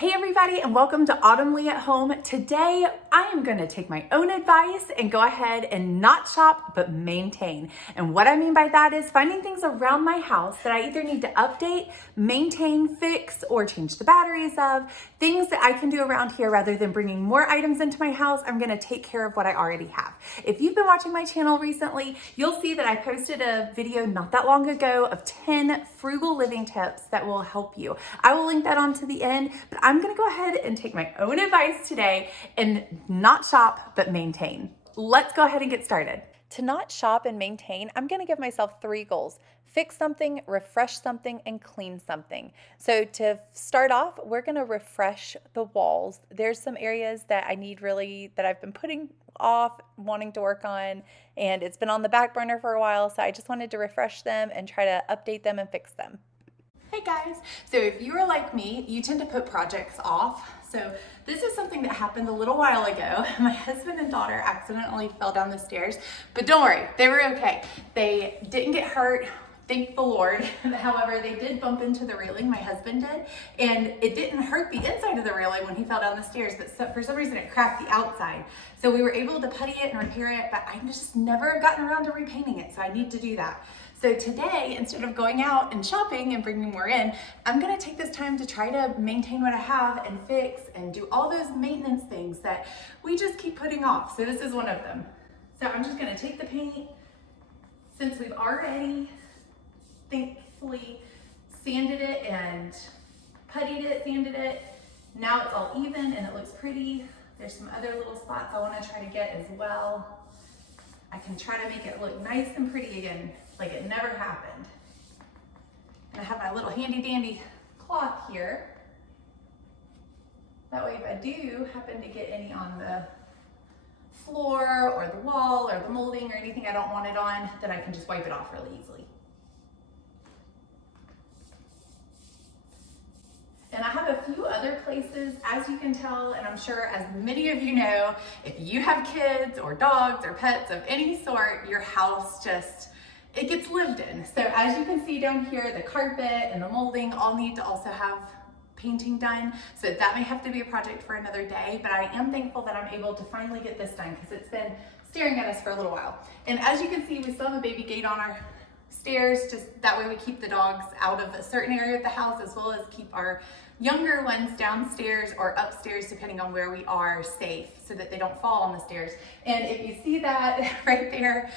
Hey everybody, and welcome to Autumn Leigh at Home. Today, I am gonna take my own advice and go ahead and not shop, but maintain. And what I mean by that is finding things around my house that I either need to update, maintain, fix, or change the batteries of, things that I can do around here rather than bringing more items into my house. I'm gonna take care of what I already have. If you've been watching my channel recently, you'll see that I posted a video not that long ago of 10 frugal living tips that will help you. I will link that on to the end, but I'm gonna go ahead and take my own advice today and not shop, but maintain. Let's go ahead and get started. To not shop and maintain, I'm gonna give myself 3 goals. Fix something, refresh something, and clean something. So to start off, we're gonna refresh the walls. There's some areas that I've been putting off, wanting to work on, and it's been on the back burner for a while, so I just wanted to refresh them and try to update them and fix them. Hey guys, so if you are like me, you tend to put projects off. So this is something that happened a little while ago. My husband and daughter accidentally fell down the stairs, but don't worry, they were okay. They didn't get hurt, thank the Lord. However, they did bump into the railing, my husband did, and it didn't hurt the inside of the railing when he fell down the stairs, but for some reason it cracked the outside. So we were able to putty it and repair it, but I just never gotten around to repainting it, so I need to do that. So today, instead of going out and shopping and bringing more in, I'm gonna take this time to try to maintain what I have and fix and do all those maintenance things that we just keep putting off. So this is one of them. So I'm just gonna take the paint, since we've already thankfully sanded it and puttied it, sanded it, now it's all even and it looks pretty. There's some other little spots I wanna try to get as well. I can try to make it look nice and pretty again, like it never happened. And I have my little handy dandy cloth here. That way if I do happen to get any on the floor or the wall or the molding or anything I don't want it on, then I can just wipe it off really easily. And I have a few other places, as you can tell, and I'm sure as many of you know, if you have kids or dogs or pets of any sort, your house it gets lived in. So as you can see down here, the carpet and the molding all need to also have painting done. So that may have to be a project for another day, but I am thankful that I'm able to finally get this done because it's been staring at us for a little while. And as you can see, we still have a baby gate on our stairs, just that way we keep the dogs out of a certain area of the house, as well as keep our younger ones downstairs or upstairs, depending on where we are, safe so that they don't fall on the stairs. And if you see that right there,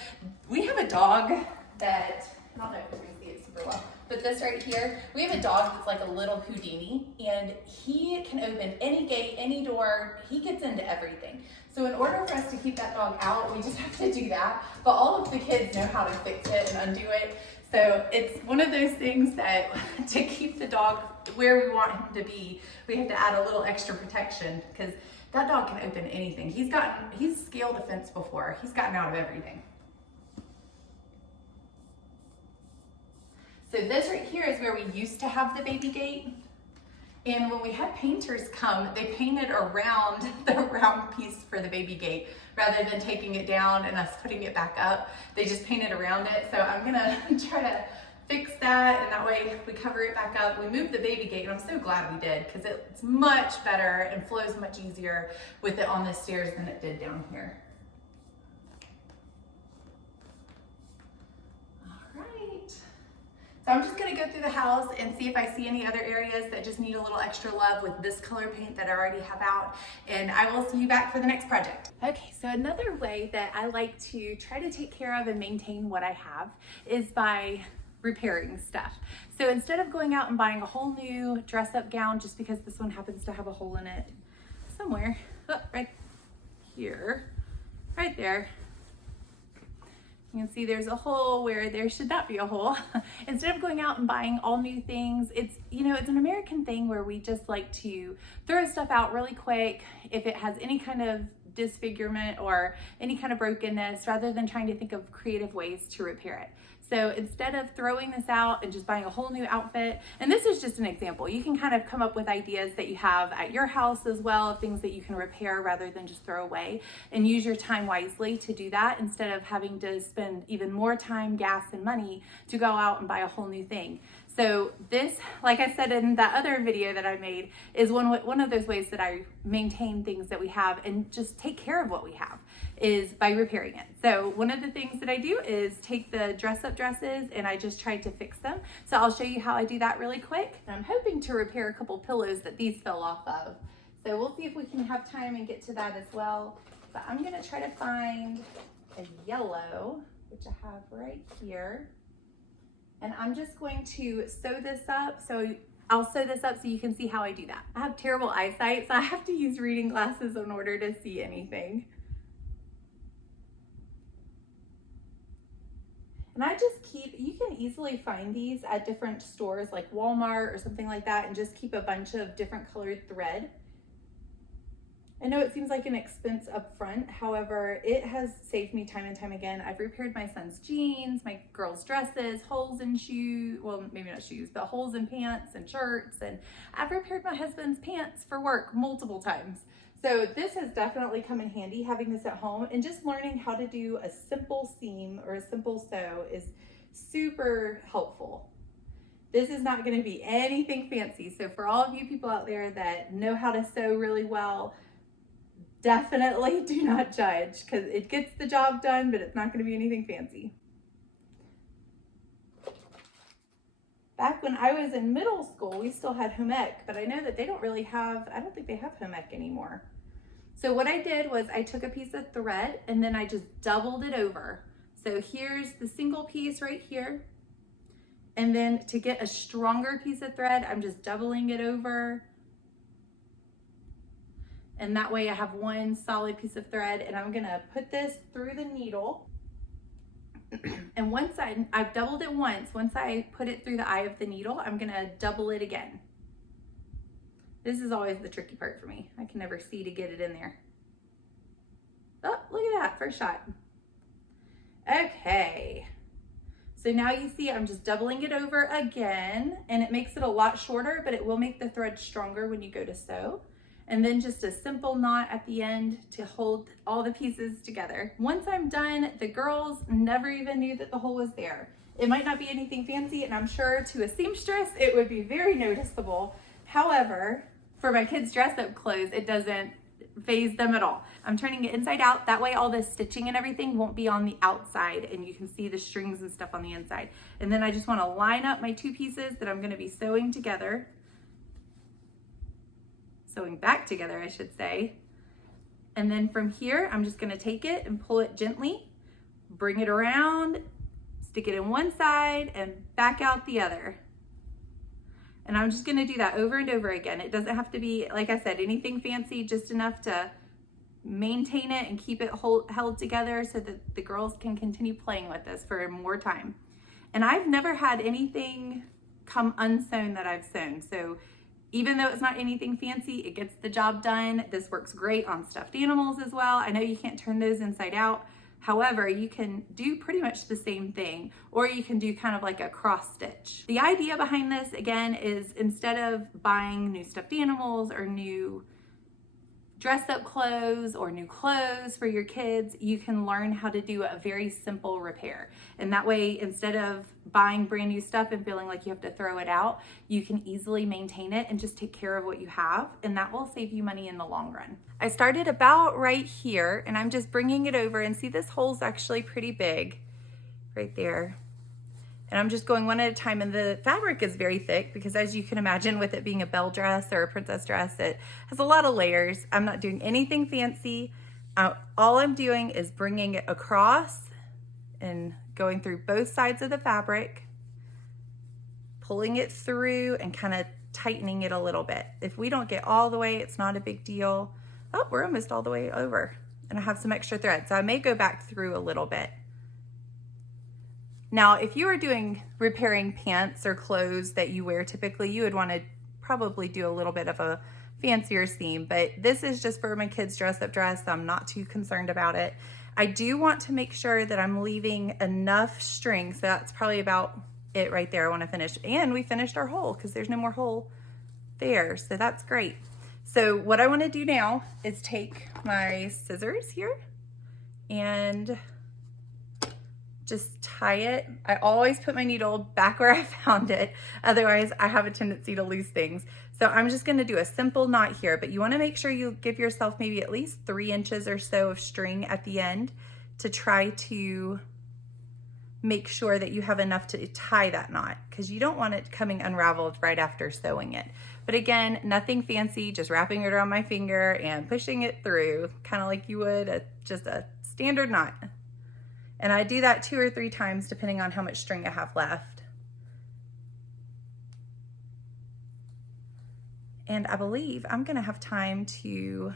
we have a dog that, I don't know if you can see it super well, but this right here, we have a dog that's like a little Houdini, and he can open any gate, any door, he gets into everything. So in order for us to keep that dog out, we just have to do that. But all of the kids know how to fix it and undo it. So it's one of those things that to keep the dog where we want him to be, we have to add a little extra protection because that dog can open anything. He's scaled a fence before. He's gotten out of everything. So this right here is where we used to have the baby gate. And when we had painters come, they painted around the round piece for the baby gate rather than taking it down and us putting it back up. They just painted around it. So I'm gonna try to fix that, and that way we cover it back up. We moved the baby gate, and I'm so glad we did because it's much better and flows much easier with it on the stairs than it did down here. So I'm just gonna go through the house and see if I see any other areas that just need a little extra love with this color paint that I already have out, and I will see you back for the next project. Okay, so another way that I like to try to take care of and maintain what I have is by repairing stuff. So instead of going out and buying a whole new dress-up gown just because this one happens to have a hole in it somewhere, right here, right there, you can see there's a hole where there should not be a hole. Instead of going out and buying all new things, it's an American thing where we just like to throw stuff out really quick if it has any kind of disfigurement or any kind of brokenness, rather than trying to think of creative ways to repair it. So instead of throwing this out and just buying a whole new outfit, and this is just an example, you can kind of come up with ideas that you have at your house as well, of things that you can repair rather than just throw away, and use your time wisely to do that instead of having to spend even more time, gas, and money to go out and buy a whole new thing. So this, like I said in that other video that I made, is one of those ways that I maintain things that we have and just take care of what we have, is by repairing it. So one of the things that I do is take the dress-up dresses and I just try to fix them. So I'll show you how I do that really quick. And I'm hoping to repair a couple pillows that these fell off of. So we'll see if we can have time and get to that as well. But I'm gonna try to find a yellow, which I have right here. And I'm just going to sew this up. So I'll sew this up so you can see how I do that. I have terrible eyesight, so I have to use reading glasses in order to see anything. And I just keep, you can easily find these at different stores like Walmart or something like that, and just keep a bunch of different colored thread. I know it seems like an expense up front, however, it has saved me time and time again. I've repaired my son's jeans, my girls' dresses, holes in shoes, well, maybe not shoes, but holes in pants and shirts, and I've repaired my husband's pants for work multiple times. So this has definitely come in handy, having this at home, and just learning how to do a simple seam or a simple sew is super helpful. This is not going to be anything fancy, so for all of you people out there that know how to sew really well, definitely do not judge, because it gets the job done, but it's not going to be anything fancy. Back when I was in middle school, we still had home ec, but I know that they don't really have, I don't think they have home ec anymore. So what I did was I took a piece of thread and then I just doubled it over. So here's the single piece right here. And then to get a stronger piece of thread, I'm just doubling it over. And that way I have one solid piece of thread, and I'm gonna put this through the needle. And once I've doubled it once I put it through the eye of the needle, I'm gonna double it again. This is always the tricky part for me. I can never see to get it in there. Oh, look at that, first shot. Okay. So now you see I'm just doubling it over again, and it makes it a lot shorter, but it will make the thread stronger when you go to sew. And then just a simple knot at the end to hold all the pieces together. Once I'm done, the girls never even knew that the hole was there. It might not be anything fancy, and I'm sure to a seamstress, it would be very noticeable. However, for my kids' dress-up clothes, it doesn't faze them at all. I'm turning it inside out. That way all the stitching and everything won't be on the outside, and you can see the strings and stuff on the inside. And then I just want to line up my two pieces that I'm going to be sewing together. Sewing back together, I should say. And then from here, I'm just gonna take it and pull it gently, bring it around, stick it in one side and back out the other. And I'm just gonna do that over and over again. It doesn't have to be, like I said, anything fancy, just enough to maintain it and keep it held together so that the girls can continue playing with this for more time. And I've never had anything come unsewn that I've sewn. So even though it's not anything fancy, it gets the job done. This works great on stuffed animals as well. I know you can't turn those inside out. However, you can do pretty much the same thing, or you can do kind of like a cross stitch. The idea behind this, again, is instead of buying new stuffed animals or new dress-up clothes or new clothes for your kids, you can learn how to do a very simple repair. And that way, instead of buying brand new stuff and feeling like you have to throw it out, you can easily maintain it and just take care of what you have, and that will save you money in the long run. I started about right here, and I'm just bringing it over, and see this hole's actually pretty big right there. And I'm just going one at a time, and the fabric is very thick because, as you can imagine, with it being a belle dress or a princess dress, it has a lot of layers. I'm not doing anything fancy. All I'm doing is bringing it across and going through both sides of the fabric, pulling it through and kind of tightening it a little bit. If we don't get all the way, it's not a big deal. Oh, we're almost all the way over, and I have some extra thread, so I may go back through a little bit. Now, if you were repairing pants or clothes that you wear typically, you would want to probably do a little bit of a fancier seam, but this is just for my kids' dress-up dress, so I'm not too concerned about it. I do want to make sure that I'm leaving enough string, so that's probably about it right there. I want to finish, and we finished our hole because there's no more hole there, so that's great. So what I want to do now is take my scissors here and just tie it. I always put my needle back where I found it. Otherwise, I have a tendency to lose things. So I'm just gonna do a simple knot here, but you wanna make sure you give yourself maybe at least 3 inches or so of string at the end to try to make sure that you have enough to tie that knot, because you don't want it coming unraveled right after sewing it. But again, nothing fancy, just wrapping it around my finger and pushing it through, kind of like you would just a standard knot. And I do that 2 or 3 times depending on how much string I have left. And I believe I'm gonna have time to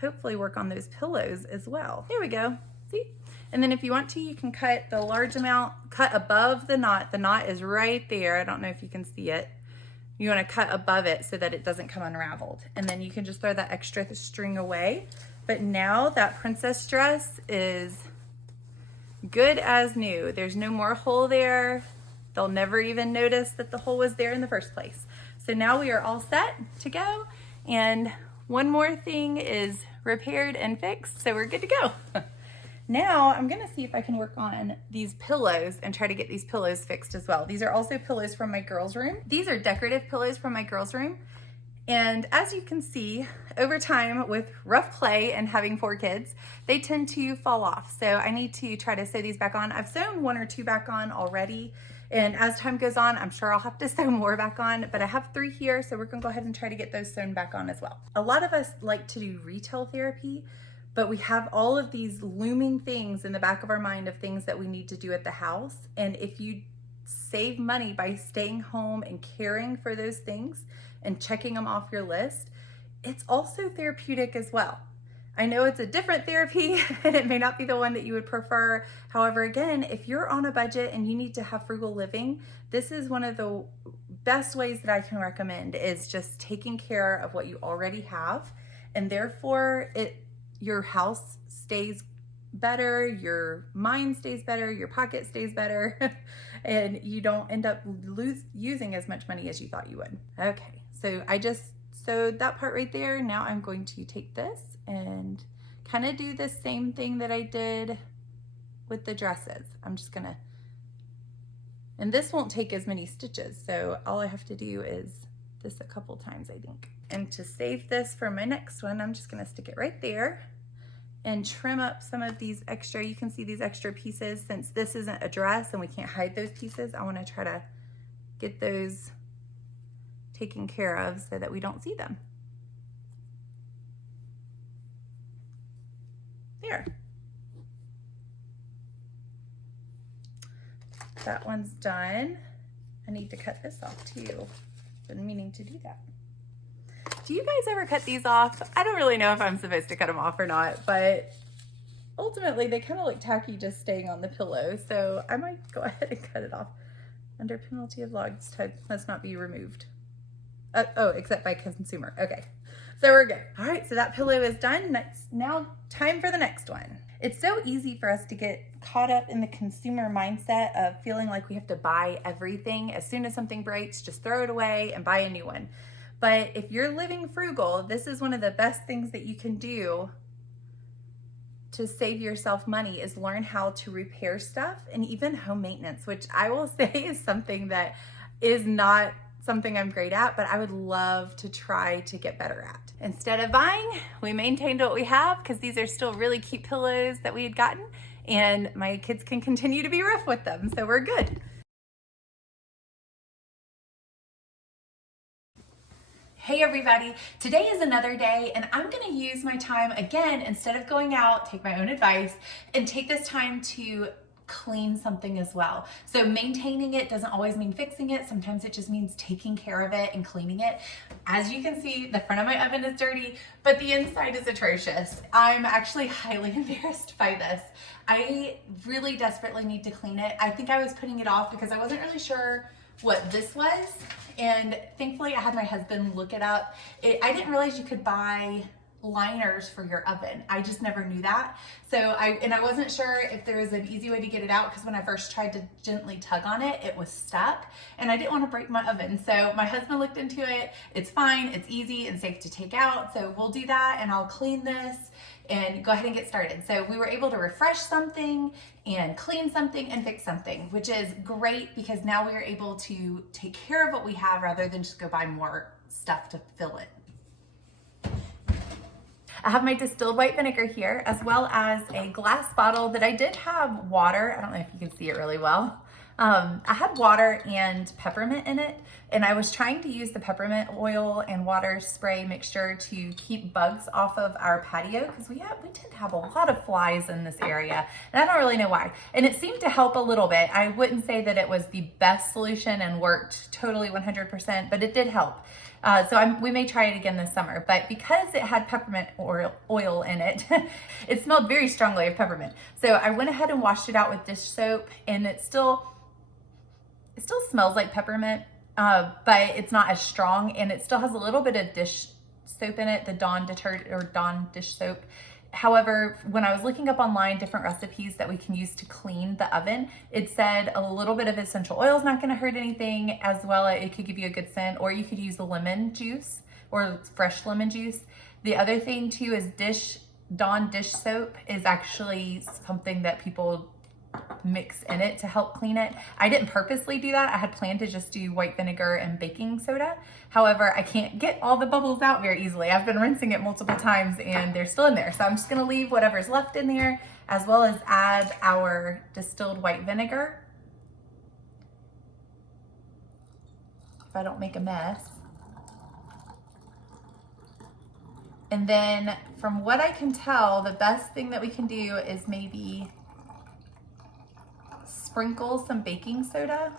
hopefully work on those pillows as well. There we go, see? And then if you want to, you can cut the large amount, cut above the knot. The knot is right there. I don't know if you can see it. You wanna cut above it so that it doesn't come unraveled. And then you can just throw that extra string away. But now that princess dress is good as new. There's no more hole there. They'll never even notice that the hole was there in the first place. So now we are all set to go. And one more thing is repaired and fixed, so we're good to go. Now I'm gonna see if I can work on these pillows and try to get these pillows fixed as well. These are also pillows from my girls' room. These are decorative pillows from my girls' room. And as you can see, over time with rough play and having 4 kids, they tend to fall off. So I need to try to sew these back on. I've sewn 1 or 2 back on already. And as time goes on, I'm sure I'll have to sew more back on, but I have 3 here, so we're gonna go ahead and try to get those sewn back on as well. A lot of us like to do retail therapy, but we have all of these looming things in the back of our mind of things that we need to do at the house. And if you save money by staying home and caring for those things and checking them off your list, it's also therapeutic as well. I know it's a different therapy and it may not be the one that you would prefer. However, again, if you're on a budget and you need to have frugal living, this is one of the best ways that I can recommend, is just taking care of what you already have. And therefore your house stays better, your mind stays better, your pocket stays better, and you don't end up using as much money as you thought you would. Okay, so I just sewed that part right there. Now I'm going to take this and kind of do the same thing that I did with the dresses. I'm just gonna, and this won't take as many stitches, so all I have to do is this a couple times, I think. And to save this for my next one, I'm just gonna stick it right there and trim up some of these extra, you can see these extra pieces. Since this isn't a dress and we can't hide those pieces, I wanna try to get those taken care of so that we don't see them. There. That one's done. I need to cut this off too. Been meaning to do that. Do you guys ever cut these off? I don't really know if I'm supposed to cut them off or not, but ultimately they kind of look tacky just staying on the pillow. So I might go ahead and cut it off. Under penalty of logs must not be removed. Oh, except by consumer. Okay, so we're good. All right, so that pillow is done. Now time for the next one. It's so easy for us to get caught up in the consumer mindset of feeling like we have to buy everything. As soon as something breaks, just throw it away and buy a new one. But if you're living frugal, this is one of the best things that you can do to save yourself money, is learn how to repair stuff, and even home maintenance, which I will say is something that is not something I'm great at, but I would love to try to get better at. Instead of buying, we maintained what we have, because these are still really cute pillows that we had gotten, and my kids can continue to be rough with them, so we're good. Hey everybody, today is another day and I'm gonna use my time again, instead of going out, take my own advice, and take this time to clean something as well. So maintaining it doesn't always mean fixing it. Sometimes it just means taking care of it and cleaning it. As you can see, the front of my oven is dirty, but the inside is atrocious. I'm actually highly embarrassed by this. I really desperately need to clean it. I think I was putting it off because I wasn't really sure what this was. And thankfully I had my husband look it up. I didn't realize you could buy liners for your oven. I just never knew that. So I wasn't sure if there was an easy way to get it out, because when I first tried to gently tug on it, it was stuck and I didn't want to break my oven. So my husband looked into it. It's fine, it's easy and safe to take out. So we'll do that and I'll clean this and go ahead and get started. So we were able to refresh something and clean something and fix something, which is great because now we are able to take care of what we have rather than just go buy more stuff to fill it. I have my distilled white vinegar here, as well as a glass bottle that I did have water. I don't know if you can see it really well. I had water and peppermint in it, and I was trying to use the peppermint oil and water spray mixture to keep bugs off of our patio, because we tend to have a lot of flies in this area, and I don't really know why. And it seemed to help a little bit. I wouldn't say that it was the best solution and worked totally 100%, but it did help. So we may try it again this summer, but because it had peppermint oil in it, it smelled very strongly of peppermint. So I went ahead and washed it out with dish soap, and it still smells like peppermint, but it's not as strong, and it still has a little bit of dish soap in it, the Dawn detergent or Dawn dish soap. However, when I was looking up online different recipes that we can use to clean the oven, it said a little bit of essential oil is not going to hurt anything, as well as it could give you a good scent, or you could use the lemon juice or fresh lemon juice. The other thing too is Dawn dish soap is actually something that people mix in it to help clean it. I didn't purposely do that. I had planned to just do white vinegar and baking soda. However, I can't get all the bubbles out very easily. I've been rinsing it multiple times and they're still in there. So I'm just gonna leave whatever's left in there, as well as add our distilled white vinegar, if I don't make a mess. And then from what I can tell, the best thing that we can do is maybe sprinkle some baking soda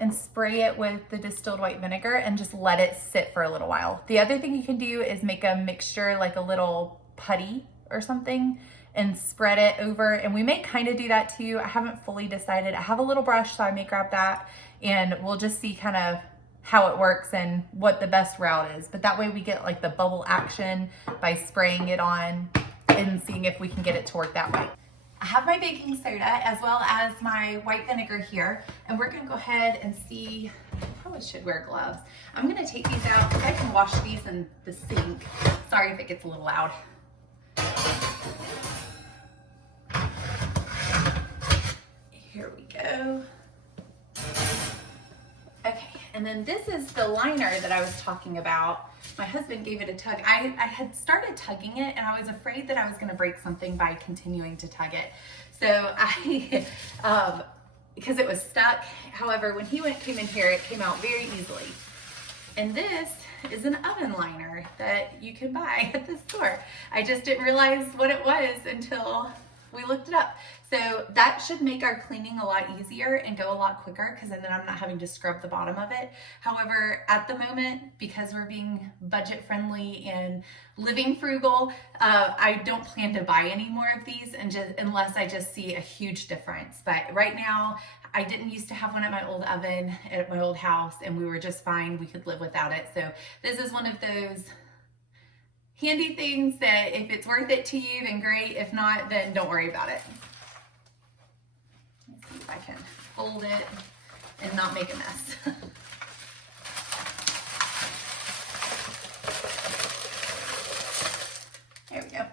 and spray it with the distilled white vinegar and just let it sit for a little while. The other thing you can do is make a mixture, like a little putty or something, and spread it over. And we may kind of do that too. I haven't fully decided. I have a little brush, so I may grab that, and we'll just see kind of how it works and what the best route is. But that way we get like the bubble action by spraying it on and seeing if we can get it to work that way. I have my baking soda as well as my white vinegar here, and we're gonna go ahead and see, I probably should wear gloves. I'm gonna take these out because I can wash these in the sink. Sorry if it gets a little loud. Here we go. Okay, and then this is the liner that I was talking about. My husband gave it a tug. I had started tugging it, and I was afraid that I was gonna break something by continuing to tug it. So because it was stuck. However, when he came in here, it came out very easily. And this is an oven liner that you can buy at the store. I just didn't realize what it was until we looked it up. So that should make our cleaning a lot easier and go a lot quicker, because then I'm not having to scrub the bottom of it. However, at the moment, because we're being budget friendly and living frugal, I don't plan to buy any more of these, and unless I just see a huge difference. But right now, I didn't used to have one at my old oven at my old house, and we were just fine. We could live without it. So this is one of those handy things that if it's worth it to you, then great. If not, then don't worry about it. Let's see if I can fold it and not make a mess. There we go.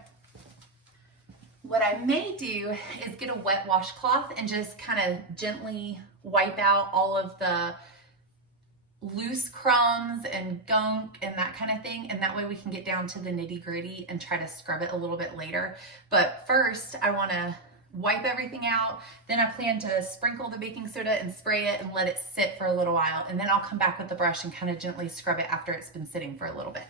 What I may do is get a wet washcloth and just kind of gently wipe out all of the loose crumbs and gunk and that kind of thing, and that way we can get down to the nitty-gritty and try to scrub it a little bit later. But first I want to wipe everything out, then I plan to sprinkle the baking soda and spray it and let it sit for a little while, and then I'll come back with the brush and kind of gently scrub it after it's been sitting for a little bit.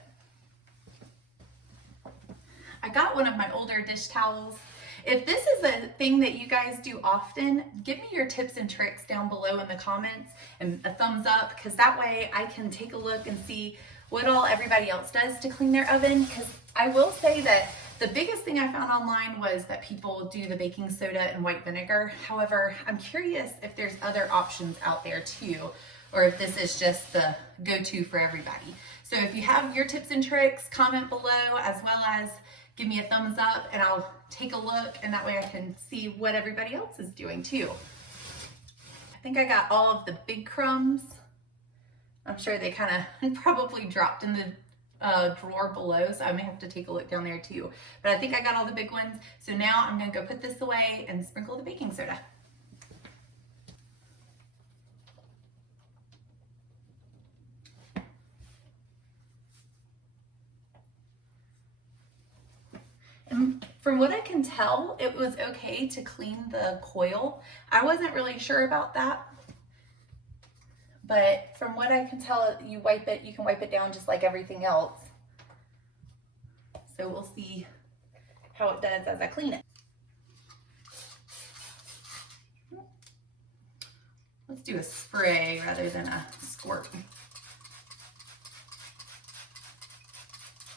I got one of my older dish towels. If this is a thing that you guys do often, give me your tips and tricks down below in the comments and a thumbs up, because that way I can take a look and see what all everybody else does to clean their oven. Because I will say that the biggest thing I found online was that people do the baking soda and white vinegar. However, I'm curious if there's other options out there too. or if this is just the go-to for everybody. So if you have your tips and tricks, comment below, as well as give me a thumbs up and I'll take a look, and that way I can see what everybody else is doing too. I think I got all of the big crumbs. I'm sure they kind of probably dropped in the drawer below, so I may have to take a look down there too. But I think I got all the big ones. So now I'm gonna go put this away and sprinkle the baking soda. And from what I can tell, it was okay to clean the coil. I wasn't really sure about that, but from what I can tell, you can wipe it down just like everything else. So we'll see how it does as I clean it. Let's do a spray rather than a squirt.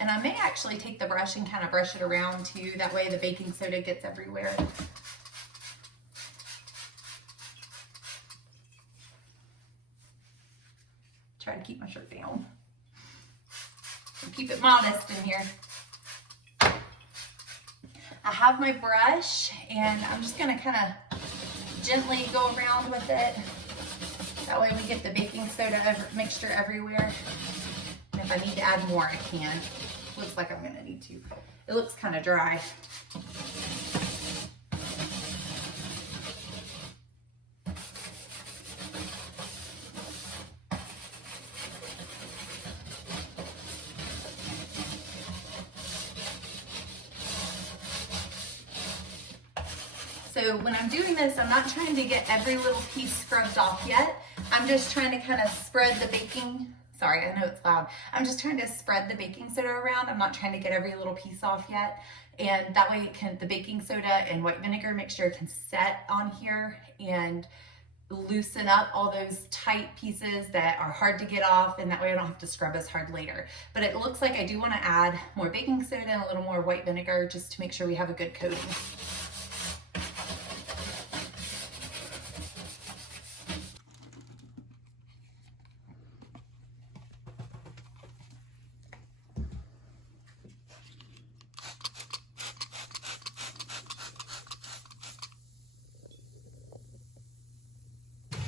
And I may actually take the brush and kind of brush it around too. That way the baking soda gets everywhere. Try to keep my shirt down. And keep it modest in here. I have my brush and I'm just gonna kind of gently go around with it. That way we get the baking soda mixture everywhere. And if I need to add more, I can. Looks like I'm gonna need to. It looks kind of dry. So when I'm doing this, I'm not trying to get every little piece scrubbed off yet. I'm just trying to kind of spread the baking. Sorry, I know it's loud. I'm just trying to spread the baking soda around. I'm not trying to get every little piece off yet. And that way the baking soda and white vinegar mixture can set on here and loosen up all those tight pieces that are hard to get off, and that way I don't have to scrub as hard later. But it looks like I do want to add more baking soda and a little more white vinegar just to make sure we have a good coating.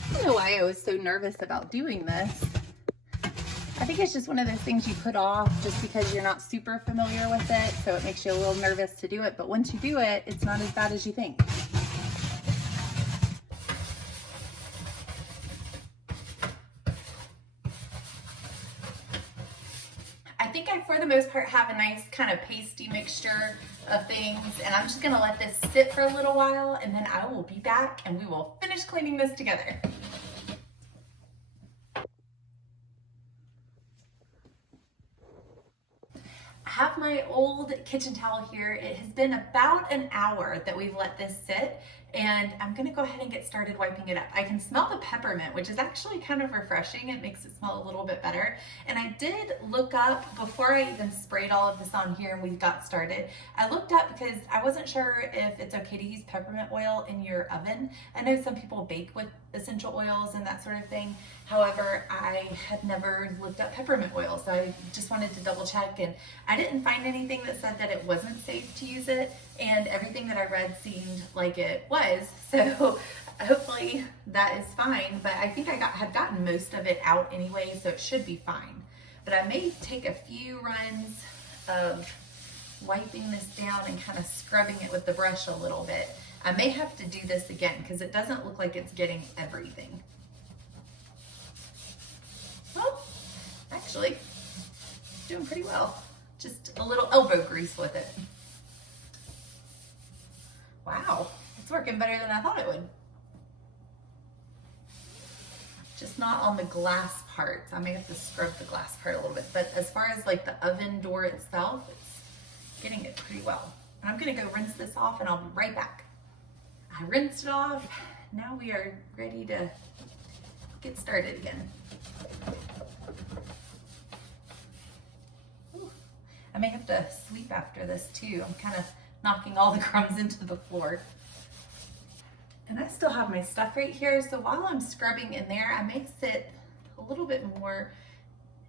I don't know why I was so nervous about doing this. I think it's just one of those things you put off just because you're not super familiar with it, so it makes you a little nervous to do it, but once you do it, it's not as bad as you think. I think I, for the most part, have a nice kind of pasty mixture of things, and I'm just gonna let this sit for a little while, and then I will be back and we will finish cleaning this together. I have my old kitchen towel here. It has been about an hour that we've let this sit, and I'm gonna go ahead and get started wiping it up. I can smell the peppermint, which is actually kind of refreshing. It makes it smell a little bit better. And I did look up, before I even sprayed all of this on here and we got started, I looked up because I wasn't sure if it's okay to use peppermint oil in your oven. I know some people bake with essential oils and that sort of thing. However, I had never looked up peppermint oil, so I just wanted to double check, and I didn't find anything that said that it wasn't safe to use it, and everything that I read seemed like it was, so hopefully that is fine. But I think I had gotten most of it out anyway, so it should be fine. But I may take a few runs of wiping this down and kind of scrubbing it with the brush a little bit. I may have to do this again because it doesn't look like it's getting everything. Well, actually, doing pretty well. Just a little elbow grease with it. Wow, it's working better than I thought it would. Just not on the glass part. I may have to scrub the glass part a little bit, but as far as like the oven door itself, it's getting it pretty well. And I'm gonna go rinse this off and I'll be right back. I rinsed it off. Now we are ready to get started again. Ooh, I may have to sweep after this too. I'm kind of knocking all the crumbs into the floor. And I still have my stuff right here, so while I'm scrubbing in there, I may sit a little bit more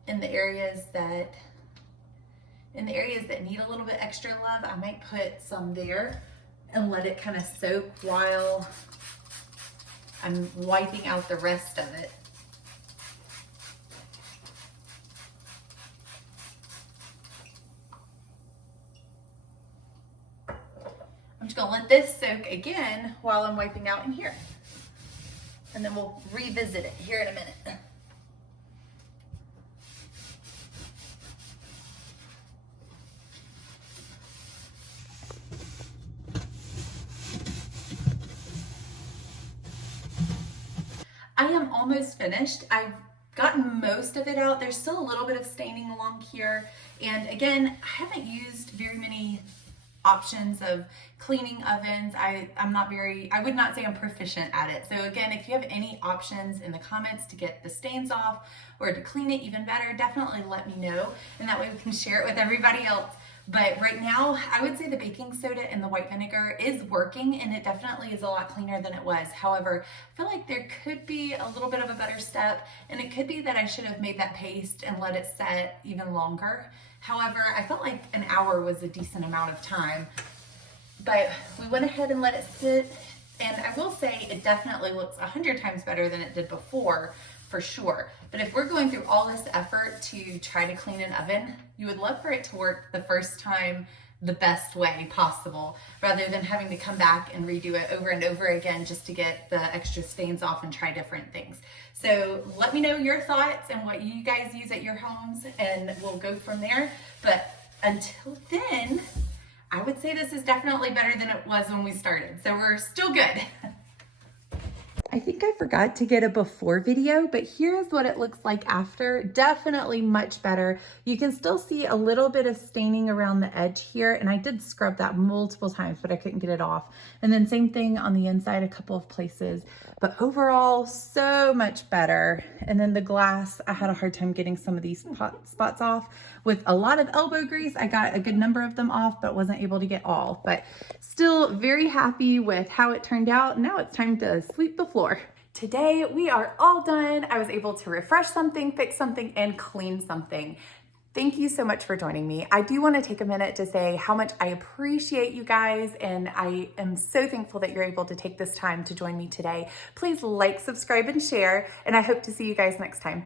in the areas that need a little bit extra love. I might put some there and let it kind of soak while I'm wiping out the rest of it. I'm just gonna let this soak again while I'm wiping out in here. And then we'll revisit it here in a minute. I am almost finished. I've gotten most of it out. There's still a little bit of staining along here. And again, I haven't used very many options of cleaning ovens. I would not say I'm proficient at it. So again, if you have any options in the comments to get the stains off or to clean it even better, definitely let me know. And that way we can share it with everybody else. But right now, I would say the baking soda and the white vinegar is working, and it definitely is a lot cleaner than it was. However, I feel like there could be a little bit of a better step, and it could be that I should have made that paste and let it set even longer. However, I felt like an hour was a decent amount of time, but we went ahead and let it sit, and I will say it definitely looks 100 times better than it did before, for sure. But if we're going through all this effort to try to clean an oven, you would love for it to work the first time the best way possible, rather than having to come back and redo it over and over again just to get the extra stains off and try different things. So let me know your thoughts and what you guys use at your homes, and we'll go from there. But until then, I would say this is definitely better than it was when we started. So we're still good. I think I forgot to get a before video, but here's what it looks like after. Definitely much better. You can still see a little bit of staining around the edge here, and I did scrub that multiple times, but I couldn't get it off. And then same thing on the inside, a couple of places, but overall so much better. And then the glass, I had a hard time getting some of these spots off. With a lot of elbow grease, I got a good number of them off, but wasn't able to get all. But still very happy with how it turned out. Now it's time to sweep the floor. Today we are all done. I was able to refresh something, fix something, and clean something. Thank you so much for joining me. I do want to take a minute to say how much I appreciate you guys, and I am so thankful that you're able to take this time to join me today. Please like, subscribe, and share, and I hope to see you guys next time.